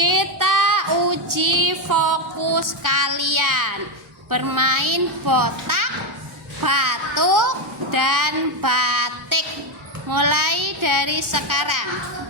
kita uji fokus kalian bermain botak, batuk, dan batik mulai dari sekarang.